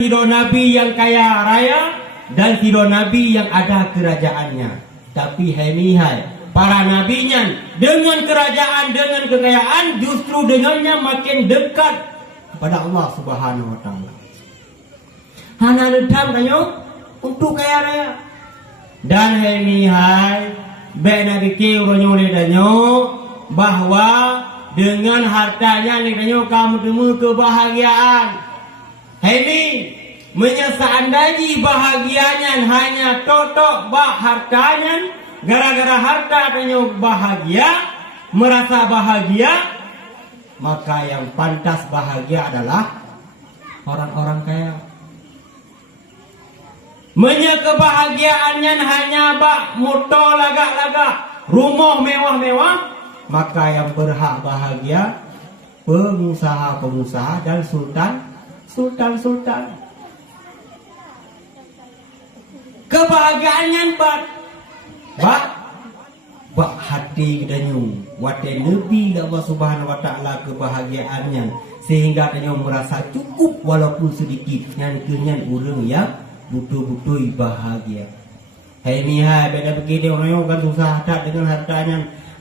Tidak Nabi yang kaya raya dan tidak Nabi yang ada kerajaannya. Tapi hai para nabinya dengan kerajaan, dengan kekayaan, justru dengannya makin dekat kepada Allah Subhanahu wa taala. Hana nedam tanyo untuk kaya raya. Dan hai be nabi ke uronyo danyo bahwa dengan hartanya danyo kamu temu kebahagiaan. Ini menyesaandaji bahagianya hanya totok bah hartanya, gara-gara harta danyo bahagia, merasa bahagia, maka yang pantas bahagia adalah orang-orang kaya. Kebahagiaannya hanya bak motor lagak-lagak, rumah mewah-mewah, maka yang berhak bahagia pengusaha-pengusaha dan sultan. Kebahagiaannya bak hati danyo wate lebih Allah Subhanahu wa taala kebahagiaannya sehingga danyo merasa cukup walaupun sedikit ngan urang yang butuh-butuh bahagia. Hai beda begini orang kan susah harta dengan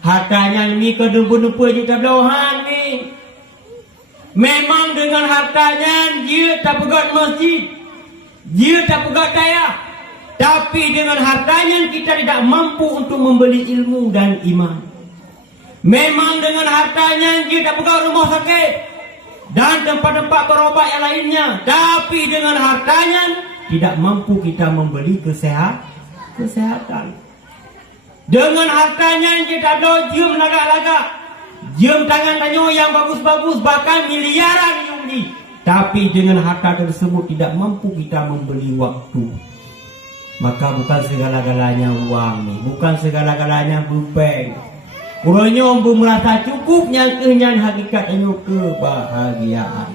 hartanya ni kedempu-dempu je tablohan ni. Memang dengan hartanya dia tak pegat masjid, dia tak pegat kaya, tapi dengan hartanya kita tidak mampu untuk membeli ilmu dan iman. Memang dengan hartanya dia tak pegat rumah sakit dan tempat-tempat berobat yang lainnya, tapi dengan hartanya tidak mampu kita membeli kesehatan. Dengan hartanya kita ada jam lagak-lagak, jam tangan tanyo yang bagus-bagus, bahkan miliaran yang di. Tapi dengan harta tersebut tidak mampu kita membeli waktu. Maka bukan segala-galanya uang nih, bukan segala-galanya bupeng. Kuronyo merasa cukup yang kenyan hakikatnya kebahagiaan.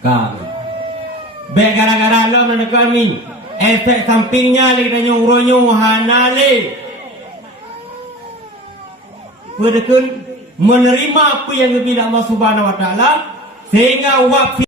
Kami. Gara-gara lo mana kami, efek sampingnya lagi tanya uronyo hanale. Berdekun menerima apa yang lebih Allah Subhanahu wa taala sehingga waktu